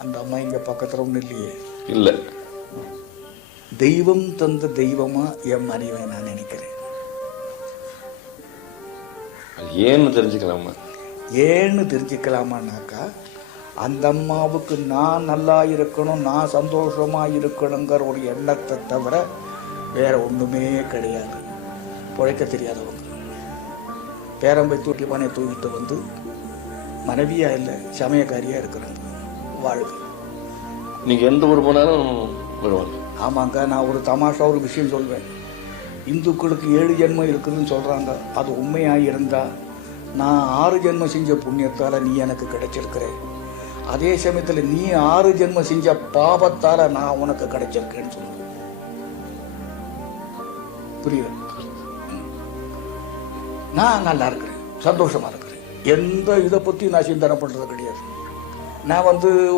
அந்த அம்மா இங்கே பக்கத்தில் ஒன்றும் இல்லையே. இல்லை. தெய்வம் தந்த தெய்வமா என் மனைவி நான் நினைக்கிறேன். ஏன்னு தெரிஞ்சுக்கலாமா? ஏன்னு தெரிஞ்சுக்கலாமான்னாக்கா, அந்த அம்மாவுக்கு நான் நல்லா இருக்கணும், நான் சந்தோஷமாக இருக்கணுங்கிற ஒரு எண்ணத்தை தவிர வேற ஒன்றுமே கிடையாது. பிழைக்க தெரியாதவங்க பேரம்பை தூக்கி பானை தூக்கிட்டு வந்து மனைவியா இல்லை சமயக்காரியாக இருக்கிறாங்க. வாழ்க. நீங்கள் எந்த ஊர் போனாலும் வருவாங்க. ஆமாங்க. நான் ஒரு தமாஷா ஒரு விஷயம் சொல்வேன். இந்துக்களுக்கு 7 ஜென்மம் இருக்குதுன்னு சொல்கிறாங்க. அது உண்மையாக இருந்தால் நான் 6 ஜென்மம் செஞ்ச புண்ணியத்தால் நீ எனக்கு கிடைச்சிருக்கிற. அதே சமயத்தில் நீ 6 ஜென்மம் செஞ்ச பாவத்தால் நான் உனக்கு கிடைச்சிருக்கேன்னு சொல்லுவேன். புரியுது? நான் நல்லா இருக்கிறேன், சந்தோஷமாக இருக்கிறேன். எந்த இதை பற்றி நான் சிந்தனை பண்ணுறது கிடையாது. நான்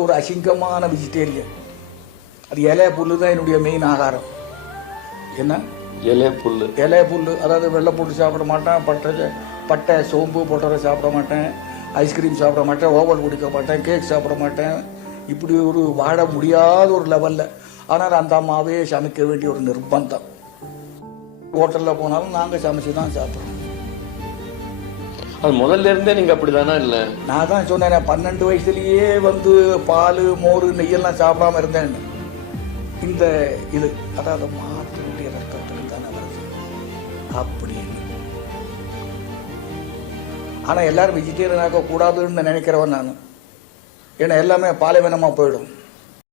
ஒரு அசிங்கமான வெஜிடேரியன். அது இலை புல்லு தான் என்னுடைய மெயின் ஆகாரம். என்ன? இலை புல்லு. இலை புல்லு, அதாவது வெள்ளை புல்லு சாப்பிட மாட்டேன், பட்டை சோம்பு போட்டதை சாப்பிட மாட்டேன், ஐஸ்கிரீம் சாப்பிட மாட்டேன், ஓவல் குடிக்க மாட்டேன், கேக் சாப்பிட மாட்டேன். இப்படி ஒரு வாழ முடியாத ஒரு லெவலில். ஆனால் அந்த அம்மாவே சமைக்க வேண்டிய ஒரு நிர்பந்தம். ஹோட்டலில் போனாலும் நாங்கள் சமைச்சு தான் சாப்பிட்றோம். அது முதல்ல இருந்தே நீங்கள் அப்படி தானே? இல்லை, நான் தான் சொன்னேன், 12 வயசுலேயே பால் மோர் நெய்யெல்லாம் சாப்பிடாம இருந்தேன். இந்த இது அதாவது மாத்தினுடைய ரத்தத்தில் தானே வருது அப்படின்னு. ஆனால் எல்லாரும் வெஜிடேரியன் ஆக்க கூடாதுன்னு நினைக்கிறவன் நான். ஏன்னா எல்லாமே பாலைவனமாக போயிடும்.